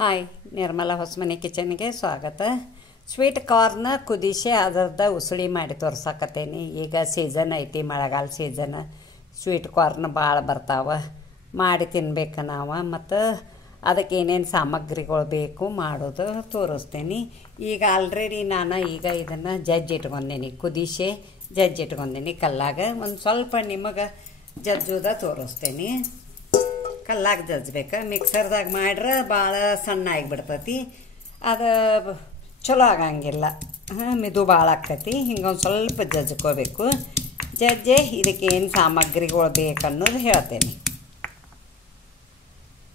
Hi, Nirmala Hosamane ಕಿಚನ್ಗೆ ಸ್ವಾಗತ. Sweet corn ಕುದಿಸಿ ಅದರದ ಉಸುಳಿ ಮಾಡಿ ತೋರ್ಸಾಕತ್ತೇನಿ. ಈಗ ಸೀಸನ್ ಐತಿ, ಮಳೆಗಾಲ ಸೀಸನ್. ಸ್ವೀಟ್ ಕಾರ್ನ್ ಭಾಳ ಬರ್ತಾವೆ, ಮಾಡಿ ತಿನ್ಬೇಕು ನಾವು. ಮತ್ತು ಅದಕ್ಕೆ ಏನೇನು ಸಾಮಗ್ರಿಗಳು ಬೇಕು ಮಾಡೋದು ತೋರಿಸ್ತೇನೆ. ಈಗ ಆಲ್ರೆಡಿ ನಾನು ಇದನ್ನು ಇಟ್ಕೊಂಡೇನಿ, ಕುದಿಸಿ ಇಟ್ಕೊಂಡೇನಿ ಕಲ್ಲಾಗ. ಒಂದು ಸ್ವಲ್ಪ ನಿಮಗೆ ಜಜ್ಜೋದ ತೋರಿಸ್ತೇನೆ. ಕಲ್ಲಾಗ ಜಜ್ಬೇಕು. ಮಿಕ್ಸರ್ದಾಗ ಮಾಡ್ರೆ ಭಾಳ ಸಣ್ಣ ಆಗಿಬಿಡ್ತೈತಿ, ಅದು ಚಲೋ ಆಗಂಗಿಲ್ಲ. ಮೆದು ಭಾಳ ಆಕ್ಕೈತಿ. ಹಿಂಗೊಂದು ಸ್ವಲ್ಪ ಜಜ್ಕೋಬೇಕು. ಜಜ್ಜೆ ಇದಕ್ಕೆ ಏನು ಸಾಮಗ್ರಿಗಳು ಬೇಕನ್ನೋದು ಹೇಳ್ತೇನೆ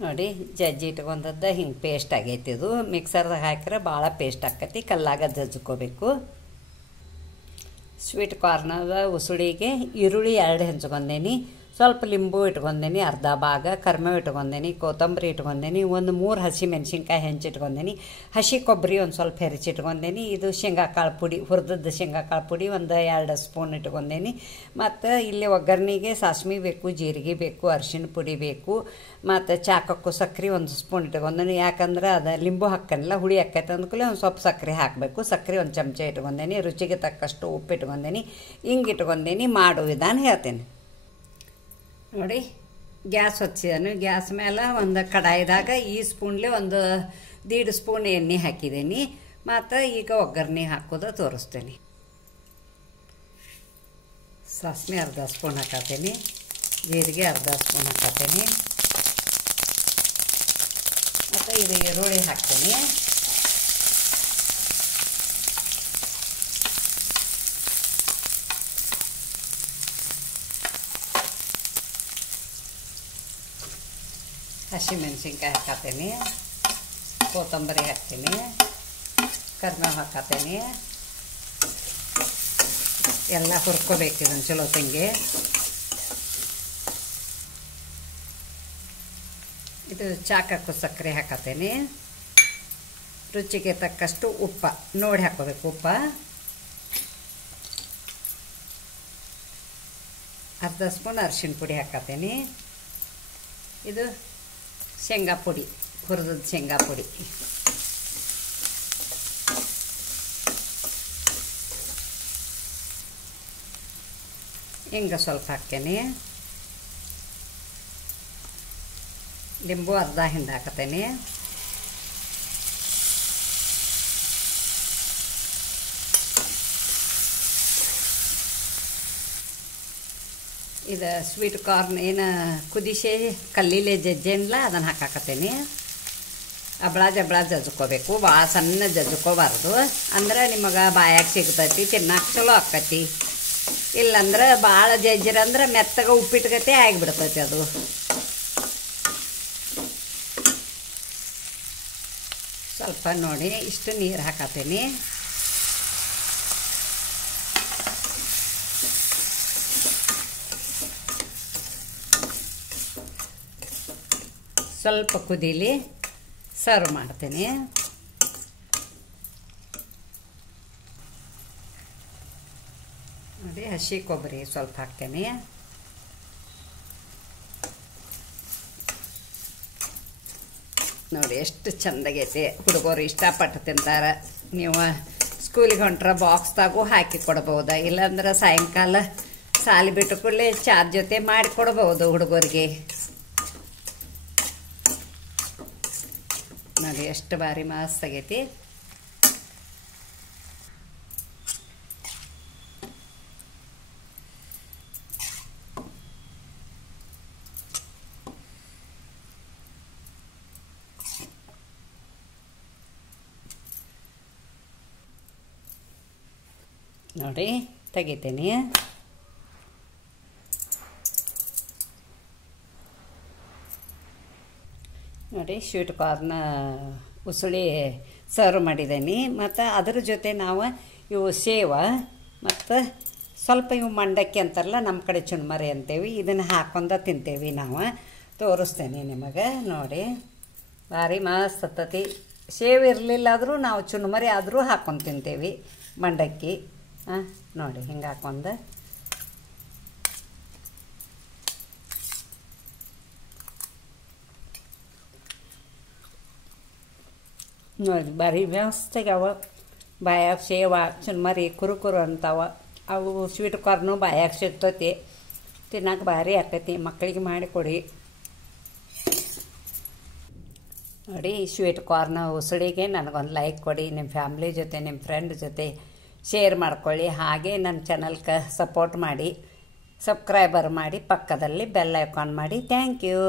ನೋಡಿ. ಜಜ್ಜಿ ಇಟ್ಕೊಂಡದ್ದು ಹಿಂಗೆ ಪೇಸ್ಟ್ ಆಗೈತಿ. ಇದು ಮಿಕ್ಸರ್ದಾಗ ಹಾಕಿದ್ರೆ ಭಾಳ ಪೇಸ್ಟ್ ಆಕ್ಕೈತಿ. ಕಲ್ಲಾಗ ಜಜ್ಕೋಬೇಕು. ಸ್ವೀಟ್ ಕಾರ್ನದ ಉಸುಳಿಗೆ ಈರುಳ್ಳಿ 2 ಹೆಂಚ್ಕೊಂಡೇನಿ, ಸ್ವಲ್ಪ ಲಿಂಬು ಇಟ್ಕೊಂಡೇನಿ, ಅರ್ಧ ಭಾಗ ಕರಿಬೇವು ಇಟ್ಕೊಂಡೇನಿ, ಕೊತ್ತಂಬರಿ ಇಟ್ಕೊಂಡೇನಿ, ಒಂದು 3 ಹಸಿ ಮೆಣಸಿನ್ಕಾಯಿ ಹೆಂಚಿಟ್ಕೊಂಡೇನಿ, ಹಸಿ ಕೊಬ್ಬರಿ ಒಂದು ಸ್ವಲ್ಪ ಹೆರಚಿಟ್ಕೊಂಡೇನಿ. ಇದು ಶೇಂಗಾಕಾಳು ಪುಡಿ, ಹುರಿದದ್ದು ಶೇಂಗಾಕಾಳು ಪುಡಿ ಒಂದು 2 ಸ್ಪೂನ್ ಇಟ್ಕೊಂಡೇನಿ. ಮತ್ತು ಇಲ್ಲಿ ಒಗ್ಗರಣೆಗೆ ಸಾಸ್ಮಿ ಬೇಕು, ಜೀರಿಗೆ ಬೇಕು, ಅರಿಶಿಣ ಪುಡಿ ಬೇಕು, ಮತ್ತು ಚಾಕಕ್ಕೂ ಸಕ್ಕರೆ 1 ಸ್ಪೂನ್ ಇಟ್ಕೊಂಡೇನಿ. ಯಾಕಂದ್ರೆ ಅದು ಲಿಂಬು ಹಾಕಲ್ಲ, ಹುಳಿ ಹಾಕೈತೆ ಅಂದ್ಕೂಲೆ ಒಂದು ಸ್ವಲ್ಪ ಸಕ್ಕರೆ ಹಾಕಬೇಕು. ಸಕ್ಕರೆ 1 ಚಮಚ ಇಟ್ಕೊಂಡೇನಿ. ರುಚಿಗೆ ತಕ್ಕಷ್ಟು ಉಪ್ಪು ಇಟ್ಕೊಂಡೇನಿ. ಹಿಂಗೆ ಇಟ್ಕೊಂಡೇನಿ. ಮಾಡೋ ವಿಧಾನ ಹೇಳ್ತೇನೆ ನೋಡಿ. ಗ್ಯಾಸ್ ಹಚ್ಚಿದನು. ಗ್ಯಾಸ್ ಮೇಲೆ ಒಂದು ಕಡಾಯಿದಾಗ ಈ ಸ್ಪೂನ್ಲೆ ಒಂದು 1.5 ಸ್ಪೂನ್ ಎಣ್ಣೆ ಹಾಕಿದ್ದೀನಿ. ಮತ್ತು ಈಗ ಒಗ್ಗರಣೆ ಹಾಕೋದು ತೋರಿಸ್ತೇನೆ. ಸಾಸ್ಮೆ ಅರ್ಧ ಸ್ಪೂನ್ ಹಾಕತ್ತೇನೆ, ಜೀರಿಗೆ ಅರ್ಧ ಸ್ಪೂನ್ ಹಾಕತ್ತೇನೆ, ಮತ್ತು ಇದು ಈರುಳ್ಳಿ ಹಾಕ್ತೀನಿ. ಹಸಿ ಮೆಣಸಿನ್ಕಾಯಿ ಹಾಕತ್ತೀನಿ, ಕೊತ್ತಂಬರಿ ಹಾಕ್ತೀನಿ, ಕರಿಬೇವು ಹಾಕತ್ತೀನಿ. ಎಲ್ಲ ಹುರ್ಕೋಬೇಕು ಇದನ್ನು ಚಲೋ ತಂಗಿ. ಇದು ಚಾಕಕ್ಕೂ ಸಕ್ಕರೆ ಹಾಕತ್ತೀನಿ. ರುಚಿಗೆ ತಕ್ಕಷ್ಟು ಉಪ್ಪ ನೋಡಿ ಹಾಕೋಬೇಕು. ಉಪ್ಪ ಅರ್ಧ ಸ್ಪೂನ್ ಅರಿಶಿಣ ಪುಡಿ ಹಾಕತ್ತೀನಿ. ಇದು ಶೇಂಗಾ ಪುಡಿ, ಹುರಿದದ್ದು ಶೇಂಗಾ ಪುಡಿ. ಹಿಂಗೆ ಸ್ವಲ್ಪ ಹಾಕ್ತೇನೆ. ಲಿಂಬು ಅರ್ಧ ಹಿಂಡಿ ಹಾಕತ್ತೇನೆ. ಇದು ಸ್ವೀಟ್ ಕಾರ್ನ್ ಏನು ಕುದಿಸಿ ಕಲ್ಲಿಲೆ ಜಜ್ಜೇನಿಲ್ಲ, ಅದನ್ನು ಹಾಕಾಕತ್ತೇನೆ. ಅಬ್ಳ ಜಬ್ಳ ಜಜ್ಕೋಬೇಕು, ಭಾಳ ಸಣ್ಣ ಜಜ್ಕೋಬಾರ್ದು. ಅಂದ್ರೆ ನಿಮಗೆ ಬಾಯಾಗ ಸಿಗ್ತೈತಿ, ತಿನ್ನಕ್ಕೆ ಚಲೋ ಆಕ್ಕೈತಿ. ಇಲ್ಲಂದ್ರೆ ಭಾಳ ಜಜ್ಜಿರಂದ್ರೆ ಮೆತ್ತಗೆ ಉಪ್ಪಿಟ್ಗತೆ ಆಗಿಬಿಡ್ತೈತಿ ಅದು. ಸ್ವಲ್ಪ ನೋಡಿ ಇಷ್ಟು ನೀರು ಹಾಕತ್ತೇನೆ. ಸ್ವಲ್ಪ ಕುದೀಲಿ, ಸರ್ವ್ ಮಾಡ್ತೀನಿ. ನೋಡಿ, ಹಸಿ ಕೊಬ್ಬರಿ ಸ್ವಲ್ಪ ಹಾಕ್ತೇನೆ. ನೋಡಿ ಎಷ್ಟು ಚೆಂದಾಗೈತೆ. ಹುಡುಗರು ಇಷ್ಟಪಟ್ಟು ತಿಂತಾರೆ. ನೀವು ಸ್ಕೂಲಿಗೆ ಹೊಂಟ್ರೆ ಬಾಕ್ಸ್ದಾಗೂ ಹಾಕಿ ಕೊಡ್ಬೋದು. ಇಲ್ಲಾಂದ್ರೆ ಸಾಯಂಕಾಲ ಸಾಲಿ ಬಿಟ್ಟು ಕೂಡಲೇ ಚಾದ ಜೊತೆ ಮಾಡಿ ಕೊಡ್ಬೋದು ಹುಡುಗರಿಗೆ. ನೋಡಿ ಎಷ್ಟು ಬಾರಿ ಮಸ್ತ್ ಆಗೈತಿ. ನೋಡಿ ತೆಗಿತೀನಿ. ನೋಡಿ ಸ್ವೀಟ್ ಕಾರ್ನ್ ಉಸುಳಿ ಸರ್ವ್ ಮಾಡಿದ್ದೀನಿ. ಮತ್ತು ಅದ್ರ ಜೊತೆ ನಾವು ಇವು ಸೇವ ಮತ್ತು ಸ್ವಲ್ಪ ಇವು ಮಂಡಕ್ಕಿ ಅಂತಾರಲ್ಲ, ನಮ್ಮ ಕಡೆ ಚುನ್ಮರಿ ಅಂತೇವಿ. ಇದನ್ನು ಹಾಕೊಂಡು ತಿಂತೇವಿ ನಾವು. ತೋರಿಸ್ತೇನೆ ನಿಮಗೆ ನೋಡಿ. ಭಾರಿ ಮಸ್ತ್ ಹತ್ತತಿ. ಸೇವ್ ಇರಲಿಲ್ಲಾದರೂ ನಾವು ಚುನ್ಮರಿ ಆದರೂ ಹಾಕೊಂಡು ತಿಂತೇವಿ, ಮಂಡಕ್ಕಿ. ನೋಡಿ ಹಿಂಗೆ ಹಾಕೊಂಡು ನೋಡಿ ಭಾರಿ ಮಸ್ತಾಗ್ಯಾವ. ಬಾಯಾಗ ಸೇವ ಚುನ್ಮರಿ ಕುರುಕುರು ಅಂತಾವ. ಅವು ಸ್ವೀಟ್ ಕಾರ್ನು ಬಾಯಾಗ ಸಿಗ್ತೈತಿ, ತಿನ್ನಕ್ಕೆ ಭಾರಿ ಆಕೈತಿ. ಮಕ್ಕಳಿಗೆ ಮಾಡಿಕೊಡಿ. ನೋಡಿ ಸ್ವೀಟ್ ಕಾರ್ನ್ ಉಸುಳಿಗೆ ನನಗೊಂದು ಲೈಕ್ ಕೊಡಿ. ನಿಮ್ಮ ಫ್ಯಾಮ್ಲಿ ಜೊತೆ ನಿಮ್ಮ ಫ್ರೆಂಡ್ ಜೊತೆ ಶೇರ್ ಮಾಡ್ಕೊಳ್ಳಿ. ಹಾಗೆ ನನ್ನ ಚಾನಲ್ಗೆ ಸಪೋರ್ಟ್ ಮಾಡಿ, ಸಬ್ಸ್ಕ್ರೈಬರ್ ಮಾಡಿ, ಪಕ್ಕದಲ್ಲಿ ಬೆಲ್ ಐಕಾನ್ ಮಾಡಿ. Thank you.